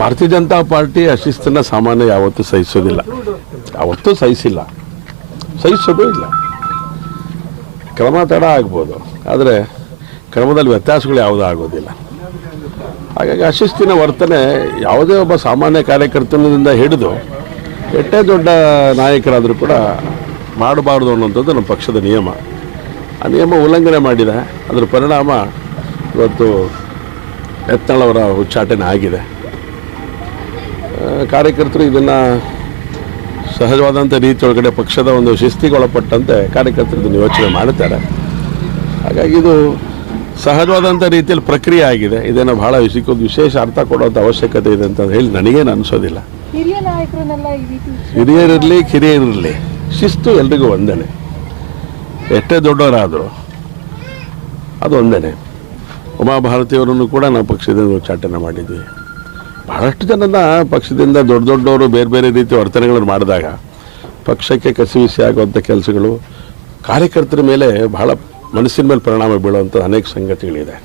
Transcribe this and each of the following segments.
Bharatiya Janata party ಅಶಿಸ್ತನ್ನ ಸಾಮಾನ್ಯ ಯಾವತ್ತೂ ಸಹಿಸೋದಿಲ್ಲ. ಯಾವತ್ತೂ ಸಹಿಸಿಲ್ಲ. ಸಹಿಸೋದು ಇಲ್ಲ. ಕ್ರಮ ತಡ ಆಗ್ಬೋದು. ಆದರೆ ಕ್ರಮದಲ್ಲಿ ವ್ಯತ್ಯಾಸಗಳು ಯಾವುದೂ ಆಗೋದಿಲ್ಲ. ಹಾಗಾಗಿ ಅಶಿಸ್ತಿನ ವರ್ತನೆ ಯಾವುದೇ ಒಬ್ಬ ಸಾಮಾನ್ಯ ಕಾರ್ಯಕರ್ತನದಿಂದ ಹಿಡಿದು ಎಷ್ಟೇ ದೊಡ್ಡ ನಾಯಕರಾದರೂ ಕೂಡ ಮಾಡಬಾರ್ದು ಅನ್ನೋಂಥದ್ದು ನಮ್ಮ ಪಕ್ಷದ ನಿಯಮ. ಆ ನಿಯಮ ಉಲ್ಲಂಘನೆ ಮಾಡಿದೆ. ಅದರ ಪರಿಣಾಮ ಇವತ್ತು ಎತ್ನಾಳವರ ಉಚ್ಚಾಟನೆ ಆಗಿದೆ. ಕಾರ್ಯಕರ್ತರು ಇದನ್ನು ಸಹಜವಾದಂಥ ರೀತಿಯೊಳಗಡೆ ಪಕ್ಷದ ಒಂದು ಶಿಸ್ತಿಗೆ ಒಳಪಟ್ಟಂತೆ ಕಾರ್ಯಕರ್ತರು ಇದನ್ನು ಯೋಚನೆ ಮಾಡುತ್ತಾರೆ. ಹಾಗಾಗಿ ಇದು ಸಹಜವಾದಂಥ ರೀತಿಯಲ್ಲಿ ಪ್ರಕ್ರಿಯೆ ಆಗಿದೆ. ಇದನ್ನು ಬಹಳ ವಿಷಯಕ್ಕೊಂದು ವಿಶೇಷ ಅರ್ಥ ಕೊಡುವಂಥ ಅವಶ್ಯಕತೆ ಇದೆ ಅಂತ ಹೇಳಿ ನನಗೇನು ಅನಿಸೋದಿಲ್ಲ. ಹಿರಿಯರಿರಲಿ ಕಿರಿಯರಿರಲಿ ಶಿಸ್ತು ಎಲ್ರಿಗೂ ಒಂದೇನೆ. ಎಷ್ಟೇ ದೊಡ್ಡವರಾದರೂ ಅದು ಒಂದೇನೆ ಉಮಾಭಾರತಿಯವರನ್ನು ಕೂಡ ನಾವು ಪಕ್ಷದಿಂದ ಉಚ್ಚಾಟನೆ ಮಾಡಿದ್ವಿ. ಬಹಳಷ್ಟು ಜನನ ಪಕ್ಷದಿಂದ ದೊಡ್ಡ ದೊಡ್ಡವರು ಬೇರೆ ಬೇರೆ ರೀತಿ ವರ್ತನೆಗಳನ್ನು ಮಾಡಿದಾಗ ಪಕ್ಷಕ್ಕೆ ಕಸಿವಿಸಿ ಆಗುವಂಥ ಕೆಲಸಗಳು ಕಾರ್ಯಕರ್ತರ ಮೇಲೆ ಬಹಳ ಮನಸ್ಸಿನ ಮೇಲೆ ಪರಿಣಾಮ ಬೀಳುವಂಥ ಅನೇಕ ಸಂಗತಿಗಳಿದೆ.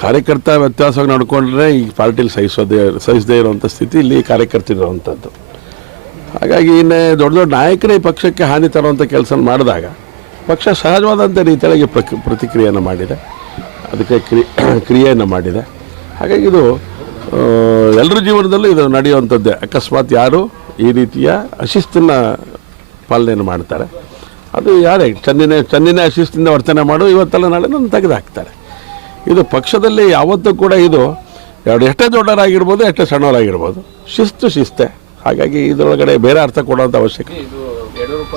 ಕಾರ್ಯಕರ್ತ ವ್ಯತ್ಯಾಸವಾಗಿ ನಡ್ಕೊಂಡ್ರೆ ಈ ಪಾರ್ಟಿಲಿ ಸಹಿಸೋದೇ, ಸಹಿಸದೇ ಇರುವಂಥ ಸ್ಥಿತಿ ಇಲ್ಲಿ ಕಾರ್ಯಕರ್ತರಿರುವಂಥದ್ದು ಹಾಗಾಗಿ ಇನ್ನೇ ದೊಡ್ಡ ದೊಡ್ಡ ನಾಯಕರೇ ಈ ಪಕ್ಷಕ್ಕೆ ಹಾನಿ ತರುವಂಥ ಕೆಲಸ ಮಾಡಿದಾಗ ಪಕ್ಷ ಸಹಜವಾದಂಥ ರೀತಿಯೊಳಗೆ ಪ್ರಕ್, ಪ್ರತಿಕ್ರಿಯೆಯನ್ನು ಮಾಡಿದೆ. ಅದಕ್ಕೆ ಕ್ರಿ, ಕ್ರಿಯೆಯನ್ನು ಮಾಡಿದೆ. ಹಾಗಾಗಿ ಇದು ಎಲ್ಲರ ಜೀವನದಲ್ಲೂ ಇದು ನಡೆಯುವಂಥದ್ದೇ. ಅಕಸ್ಮಾತ್ ಯಾರು ಈ ರೀತಿಯ ಅಶಿಸ್ತನ್ನು ಪಾಲನೆಯನ್ನು ಮಾಡ್ತಾರೆ. ಅದು ಯಾರೇ ಚೆನ್ನಿನ ಚಂದಿನ ಅಶಿಸ್ತಿಂದ ವರ್ತನೆ ಮಾಡು, ಇವತ್ತೆಲ್ಲ ನಾಳೆ ನನ್ನ ತೆಗೆದುಹಾಕ್ತಾರೆ ಇದು ಪಕ್ಷದಲ್ಲಿ ಯಾವತ್ತೂ ಕೂಡ ಇದು ಎರಡು ಎಷ್ಟೇ ದೊಡ್ಡವರಾಗಿರ್ಬೋದು, ಎಷ್ಟೇ ಸಣ್ಣವರಾಗಿರ್ಬೋದು, ಶಿಸ್ತು ಶಿಸ್ತೆ. ಹಾಗಾಗಿ ಇದರೊಳಗಡೆ ಬೇರೆ ಅರ್ಥ ಕೊಡುವಂಥ ಅವಶ್ಯಕತೆ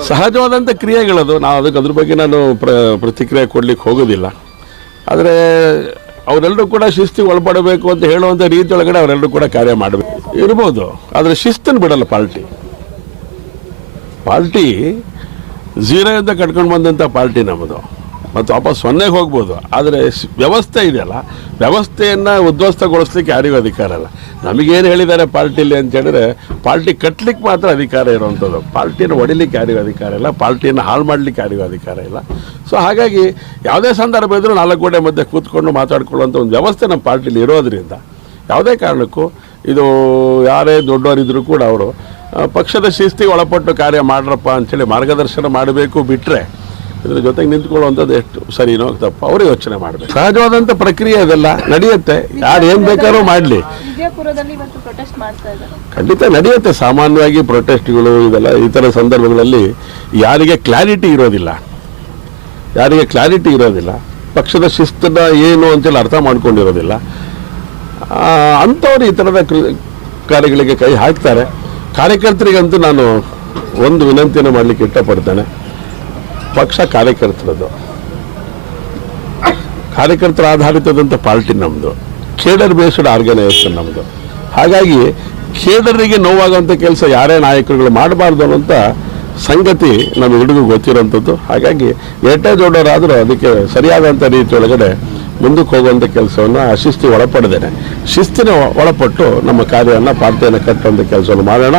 ಸಹಜವಾದಂಥ ಕ್ರಿಯೆಗಳದು. ನಾವು ಅದಕ್ಕೆ ಅದ್ರ ಬಗ್ಗೆ ನಾನು ಪ್ರ ಪ್ರತಿಕ್ರಿಯೆ ಕೊಡ್ಲಿಕ್ಕೆ ಹೋಗೋದಿಲ್ಲ. ಆದರೆ ಅವರೆಲ್ಲರೂ ಕೂಡ ಶಿಸ್ತಿಗೆ ಒಳಪಡಬೇಕು ಅಂತ ಹೇಳುವಂಥ ಒಳಗಡೆ ಅವರೆಲ್ಲರೂ ಕೂಡ ಕಾರ್ಯ ಮಾಡಬೇಕು. ಇರ್ಬೋದು. ಆದರೆ ಶಿಸ್ತನ್ನು ಬಿಡಲ್ಲ ಪಾರ್ಟಿ ಪಾರ್ಟಿ ಝೀರೋಯಿಂದ ಕಟ್ಕೊಂಡು ಬಂದಂಥ ಪಾರ್ಟಿ ನಮ್ಮದು ಮತ್ತು ವಾಪಸ್ ಸೊನ್ನೆಗೆ ಹೋಗ್ಬೋದು. ಆದರೆ ವ್ಯವಸ್ಥೆ ಇದೆಯಲ್ಲ? ವ್ಯವಸ್ಥೆಯನ್ನು ಉದ್ವಸ್ತಗೊಳಿಸ್ಲಿಕ್ಕೆ ಯಾರಿಗೂ ಅಧಿಕಾರ ಇಲ್ಲ. ನಮಗೇನು ಹೇಳಿದ್ದಾರೆ ಪಾರ್ಟಿಲಿ ಅಂತ ಹೇಳಿದ್ರೆ, ಪಾರ್ಟಿ ಕಟ್ಟಲಿಕ್ಕೆ ಮಾತ್ರ ಅಧಿಕಾರ ಇರುವಂಥದ್ದು. ಪಾರ್ಟಿಯನ್ನು ಹೊಡಿಲಿಕ್ಕೆ ಯಾರಿಗೂ ಅಧಿಕಾರ ಇಲ್ಲ. ಪಾರ್ಟಿಯನ್ನು ಹಾಳು ಮಾಡಲಿಕ್ಕೆ ಯಾರಿಗೂ ಅಧಿಕಾರ ಇಲ್ಲ. ಸೊ ಹಾಗಾಗಿ ಯಾವುದೇ ಸಂದರ್ಭ ಇದ್ದರೂ ನಾಲ್ಕು ಗೋಡೆ ಮಧ್ಯೆ ಕೂತ್ಕೊಂಡು ಮಾತಾಡ್ಕೊಳ್ಳುವಂಥ ಒಂದು ವ್ಯವಸ್ಥೆ ನಮ್ಮ ಪಾರ್ಟಿಲಿ ಇರೋದರಿಂದ, ಯಾವುದೇ ಕಾರಣಕ್ಕೂ ಇದು ಯಾರೇ ದೊಡ್ಡವರಿದ್ದರೂ ಕೂಡ ಅವರು ಪಕ್ಷದ ಶಿಸ್ತಿಗೆ ಒಳಪಟ್ಟು ಕಾರ್ಯ ಮಾಡ್ರಪ್ಪ ಅಂಥೇಳಿ ಮಾರ್ಗದರ್ಶನ ಮಾಡಬೇಕು ಬಿಟ್ಟರೆ ಇದ್ರ ಜೊತೆಗೆ ನಿಂತ್ಕೊಳ್ಳುವಂಥದ್ದು ಎಷ್ಟು? ಸರಿನೋ ತಪ್ಪು. ಅವರು ಯೋಚನೆ ಮಾಡಬೇಕು. ಸಹಜವಾದಂಥ ಪ್ರಕ್ರಿಯೆ ಇದೆಲ್ಲ ನಡೆಯುತ್ತೆ. ಯಾರು ಏನು ಬೇಕಾದ್ರೂ ಮಾಡಲಿ. ಖಂಡಿತ ನಡೆಯುತ್ತೆ. ಸಾಮಾನ್ಯವಾಗಿ ಪ್ರೊಟೆಸ್ಟ್ಗಳು ಇದೆಲ್ಲ ಈ ಥರ ಸಂದರ್ಭಗಳಲ್ಲಿ ಯಾರಿಗೆ ಕ್ಲಾರಿಟಿ ಇರೋದಿಲ್ಲ. ಯಾರಿಗೆ ಕ್ಲಾರಿಟಿ ಇರೋದಿಲ್ಲ. ಪಕ್ಷದ ಶಿಸ್ತನ್ನ ಏನು ಅಂತೇಳಿ ಅರ್ಥ ಮಾಡ್ಕೊಂಡಿರೋದಿಲ್ಲ. ಅಂಥವ್ರು ಈ ಥರದ ಕಾರ್ಯಗಳಿಗೆ ಕೈ ಹಾಕ್ತಾರೆ. ಕಾರ್ಯಕರ್ತರಿಗಂತೂ ನಾನು ಒಂದು ವಿನಂತಿಯನ್ನು ಮಾಡಲಿಕ್ಕೆ ಇಷ್ಟಪಡ್ತೇನೆ. ಪಕ್ಷ ಕಾರ್ಯಕರ್ತರದು. ಕಾರ್ಯಕರ್ತರ ಆಧಾರಿತದಂಥ ಪಾರ್ಟಿ ನಮ್ಮದು ಕೇಡರ್ ಬೇಸ್ಡ್ ಆರ್ಗನೈಸೇಷನ್ ನಮ್ಮದು ಹಾಗಾಗಿ ಕೇಡರಿಗೆ ನೋವಾಗುವಂಥ ಕೆಲಸ ಯಾರೇ ನಾಯಕರುಗಳು ಮಾಡಬಾರ್ದು ಅನ್ನೋಂಥ ಸಂಗತಿ ನಮಗೆಲ್ಲರಿಗೂ ಗೊತ್ತಿರೋಂಥದ್ದು ಹಾಗಾಗಿ ಎಟ್ಟೇ ದೊಡ್ಡವರಾದರೂ ಅದಕ್ಕೆ ಸರಿಯಾದಂಥ ರೀತಿಯೊಳಗಡೆ ಮುಂದಕ್ಕೆ ಹೋಗುವಂಥ ಕೆಲಸವನ್ನು ಆ ಶಿಸ್ತಿಗೆ ಒಳಪಡ್ದೇನೆ. ಶಿಸ್ತಿನ ಒಳಪಟ್ಟು ನಮ್ಮ ಕಾರ್ಯವನ್ನು ಪಾರ್ಟಿಯನ್ನು ಕಟ್ಟುವಂಥ ಕೆಲಸವನ್ನು ಮಾಡೋಣ.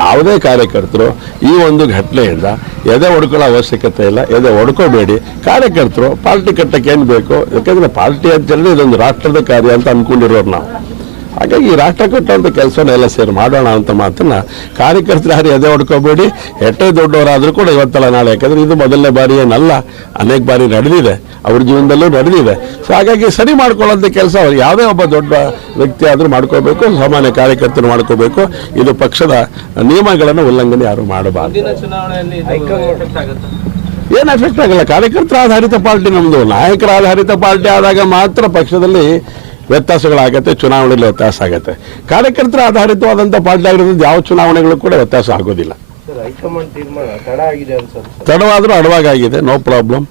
ಯಾವುದೇ ಕಾರ್ಯಕರ್ತರು ಈ ಒಂದು ಘಟನೆಯಿಂದ ಎದೆ ಹೊಡ್ಕೊಳ್ಳೋ ಅವಶ್ಯಕತೆ ಇಲ್ಲ, ಎದೆ ಹೊಡ್ಕೋಬೇಡಿ ಕಾರ್ಯಕರ್ತರು ಪಾರ್ಟಿ ಕಟ್ಟಕ್ಕೆ ಏನು ಬೇಕು? ಯಾಕೆಂದರೆ ಪಾರ್ಟಿ ಅಂತ ಹೇಳಿದ್ರೆ ಇದೊಂದು ರಾಷ್ಟ್ರದ ಕಾರ್ಯ ಅಂತ ಅಂದ್ಕೊಂಡಿರೋರು ನಾವು. ಹಾಗಾಗಿ ಈ ರಾಷ್ಟ್ರ ಕಟ್ಟುವಂಥ ಕೆಲಸವನ್ನು ಎಲ್ಲ ಸೇರಿ ಮಾಡೋಣ ಅಂತ ಮಾತನ್ನ ಕಾರ್ಯಕರ್ತರು ಯಾರು ಎದೆ ಹೊಡ್ಕೋಬೇಡಿ. ಎಷ್ಟೇ ದೊಡ್ಡವರಾದರೂ ಕೂಡ ಇವತ್ತಲ್ಲ ನಾಳೆ ಯಾಕಂದ್ರೆ ಇದು ಮೊದಲನೇ ಬಾರಿ ಏನಲ್ಲ ಅನೇಕ ಬಾರಿ ನಡೆದಿದೆ. ಅವ್ರ ಜೀವನದಲ್ಲೂ ನಡೆದಿದೆ. ಸೊ ಹಾಗಾಗಿ ಸರಿ ಮಾಡ್ಕೊಳ್ಳೋಂಥ ಕೆಲಸ ಅವ್ರು. ಯಾವುದೇ ಒಬ್ಬ ದೊಡ್ಡ ವ್ಯಕ್ತಿ ಆದರೂ ಮಾಡ್ಕೋಬೇಕು ಸಾಮಾನ್ಯ ಕಾರ್ಯಕರ್ತರು ಮಾಡ್ಕೋಬೇಕು. ಇದು ಪಕ್ಷದ ನಿಯಮಗಳನ್ನು ಉಲ್ಲಂಘನೆ ಯಾರು ಮಾಡಬಾರ್ದು. ಏನು ಎಫೆಕ್ಟ್ ಆಗಲ್ಲ. ಕಾರ್ಯಕರ್ತರ ಆಧಾರಿತ ಪಾರ್ಟಿ ನಮ್ಮದು ನಾಯಕರ ಆಧಾರಿತ ಪಾರ್ಟಿ ಆದಾಗ ಮಾತ್ರ ಪಕ್ಷದಲ್ಲಿ ವ್ಯತ್ಯಾಸಗಳಾಗತ್ತೆ ಚುನಾವಣೆಯಲ್ಲಿ ವ್ಯತ್ಯಾಸ ಆಗುತ್ತೆ. ಕಾರ್ಯಕರ್ತರ ಆಧಾರಿತವಾದಂಥ ಪಾರ್ಟಿ ಆಗಿರೋದ್ರಿಂದ ಯಾವ ಚುನಾವಣೆಗಳು ಕೂಡ ವ್ಯತ್ಯಾಸ ಆಗೋದಿಲ್ಲ. ಆಗಿದೆ ತಡವಾದರೂ ಅಡವಾಗಿದೆ ನೋ ಪ್ರಾಬ್ಲಮ್.